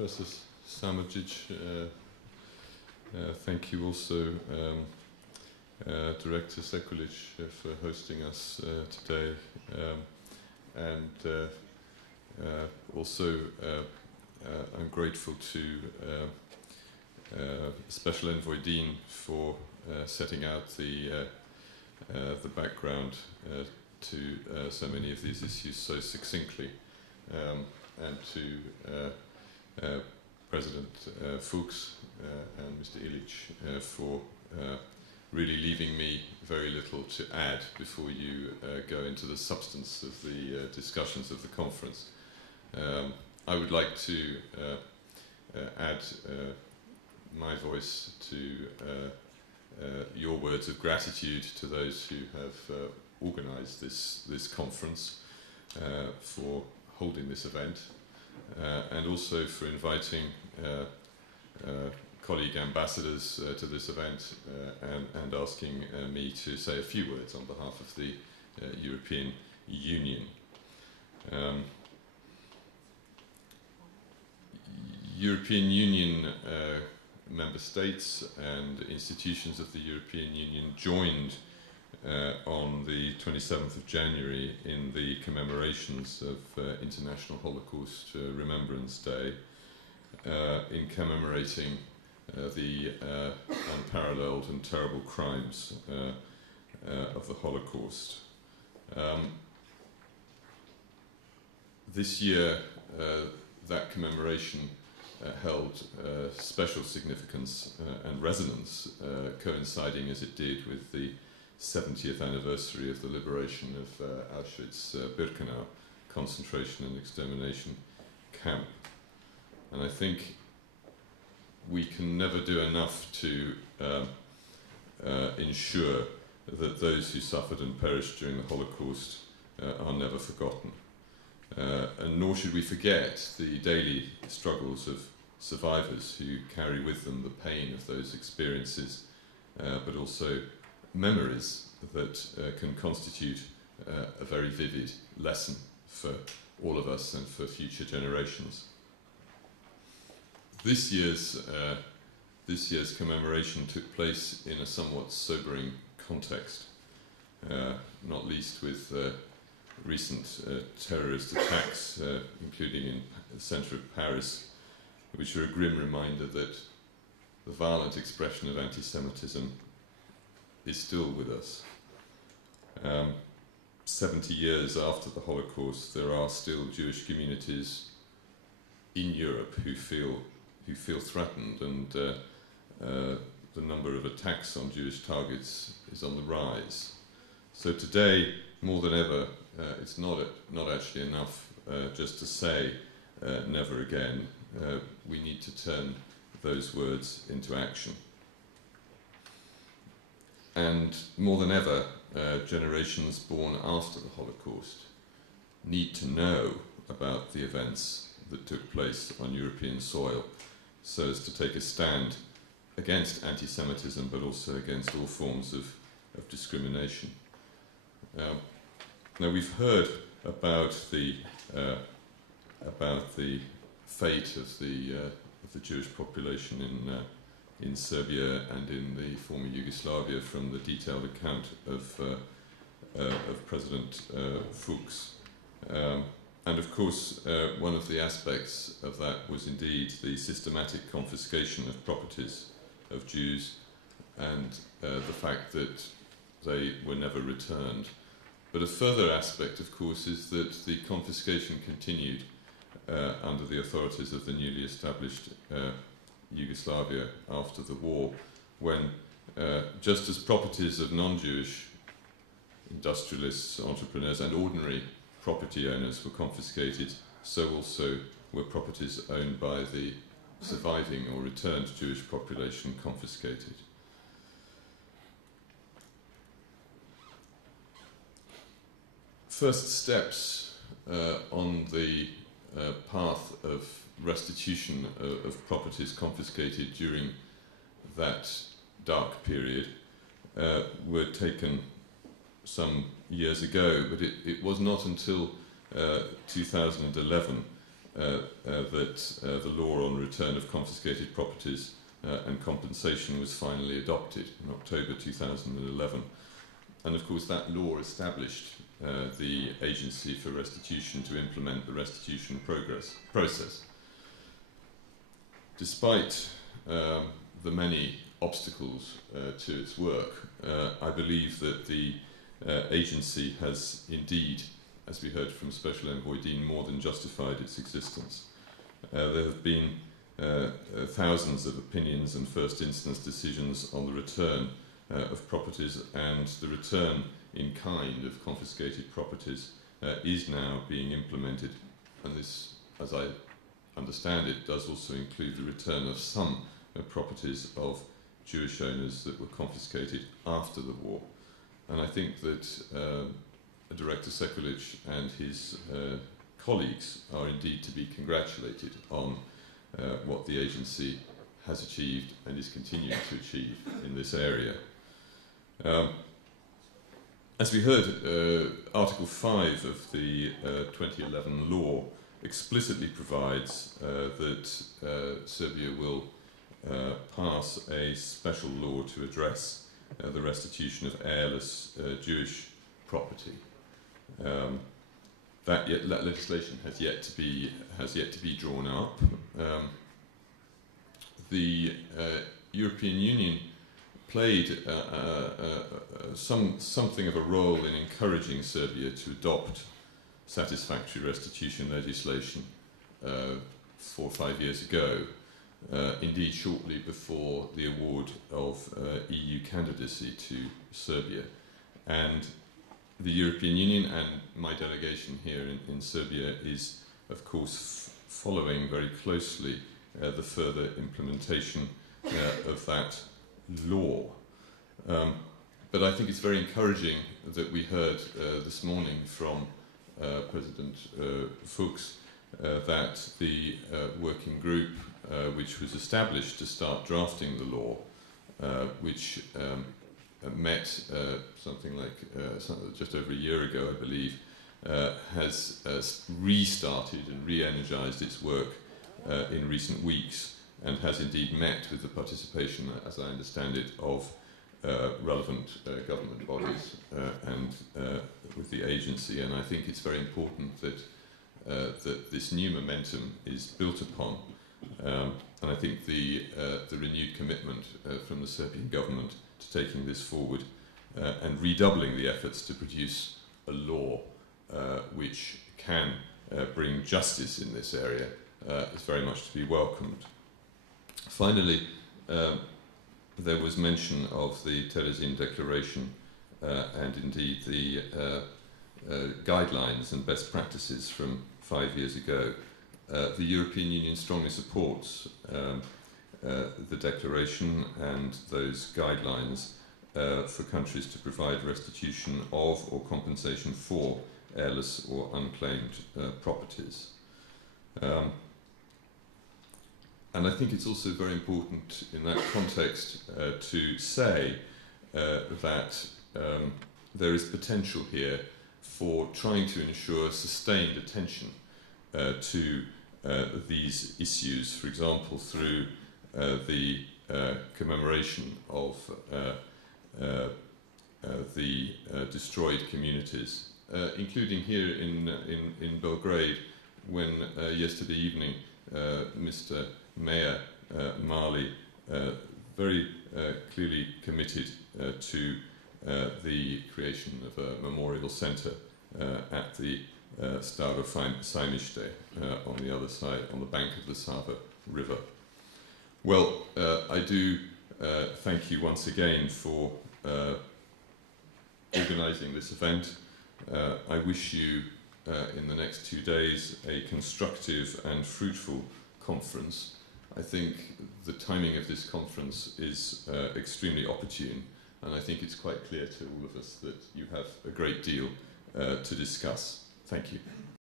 Professor Samodzic. Thank you also, Director Sekulic, for hosting us today. Also, I'm grateful to Special Envoy Dean for setting out the background to so many of these issues so succinctly, and to President Fuchs and Mr. Illich for really leaving me very little to add before you go into the substance of the discussions of the conference. I would like to add my voice to your words of gratitude to those who have organised this conference, for holding this event, and also for inviting colleague ambassadors to this event, and asking me to say a few words on behalf of the European Union. European Union member states and institutions of the European Union joined on the 27th of January in the commemorations of International Holocaust Remembrance Day, in commemorating the unparalleled and terrible crimes of the Holocaust. This year, that commemoration held special significance and resonance, coinciding as it did with the 70th anniversary of the liberation of Auschwitz-Birkenau concentration and extermination camp. And I think we can never do enough to ensure that those who suffered and perished during the Holocaust are never forgotten. And nor should we forget the daily struggles of survivors who carry with them the pain of those experiences, but also memories that can constitute a very vivid lesson for all of us and for future generations. This year's commemoration took place in a somewhat sobering context, not least with recent terrorist attacks, including in the centre of Paris, which are a grim reminder that the violent expression of anti-Semitism is still with us. 70 years after the Holocaust, there are still Jewish communities in Europe who feel threatened, and the number of attacks on Jewish targets is on the rise. So today, more than ever, it's not actually enough just to say never again. We need to turn those words into action. And more than ever, generations born after the Holocaust need to know about the events that took place on European soil, so as to take a stand against anti-Semitism, but also against all forms of discrimination. Now, we've heard about the fate of the Jewish population in Serbia and in the former Yugoslavia from the detailed account of President Fuchs. And of course, one of the aspects of that was indeed the systematic confiscation of properties of Jews, and the fact that they were never returned. But a further aspect, of course, is that the confiscation continued under the authorities of the newly established Yugoslavia after the war, when just as properties of non-Jewish industrialists, entrepreneurs and ordinary property owners were confiscated, so also were properties owned by the surviving or returned Jewish population confiscated. First steps on the path of restitution of properties confiscated during that dark period were taken some years ago, but it was not until 2011 that the law on return of confiscated properties and compensation was finally adopted in October 2011. And of course that law established the Agency for Restitution to implement the restitution process. Despite the many obstacles to its work, I believe that the agency has indeed, as we heard from Special Envoy Dean, more than justified its existence. There have been thousands of opinions and first instance decisions on the return of properties, and the return in kind of confiscated properties is now being implemented, and this, as I understand it, does also include the return of some properties of Jewish owners that were confiscated after the war. And I think that Director Sekulic and his colleagues are indeed to be congratulated on what the agency has achieved and is continuing to achieve in this area. As we heard, Article 5 of the 2011 law explicitly provides that Serbia will pass a special law to address the restitution of heirless Jewish property. That legislation has yet to be drawn up. The European Union played something of a role in encouraging Serbia to adopt satisfactory restitution legislation 4 or 5 years ago, indeed shortly before the award of EU candidacy to Serbia. And the European Union and my delegation here in Serbia is, of course, following very closely the further implementation of that law. But I think it's very encouraging that we heard this morning from President Fuchs that the working group which was established to start drafting the law, which met something like just over a year ago, I believe, has restarted and re-energized its work in recent weeks, and has indeed met with the participation, as I understand it, of relevant government bodies and with the agency. And I think it's very important that that this new momentum is built upon. And I think the renewed commitment from the Serbian government to taking this forward and redoubling the efforts to produce a law which can bring justice in this area is very much to be welcomed. Finally, there was mention of the Terezin Declaration and indeed the guidelines and best practices from 5 years ago. The European Union strongly supports the declaration and those guidelines for countries to provide restitution of or compensation for heirless or unclaimed properties. And I think it's also very important in that context to say that there is potential here for trying to ensure sustained attention to these issues, for example, through the commemoration of the destroyed communities, including here in Belgrade, when yesterday evening Mr. Mayor Mali very clearly committed to the creation of a memorial centre at the Staro Sajmište on the other side, on the bank of the Sava River. Well, I do thank you once again for organising this event. I wish you in the next 2 days a constructive and fruitful conference. I think the timing of this conference is extremely opportune, and I think it's quite clear to all of us that you have a great deal to discuss. Thank you.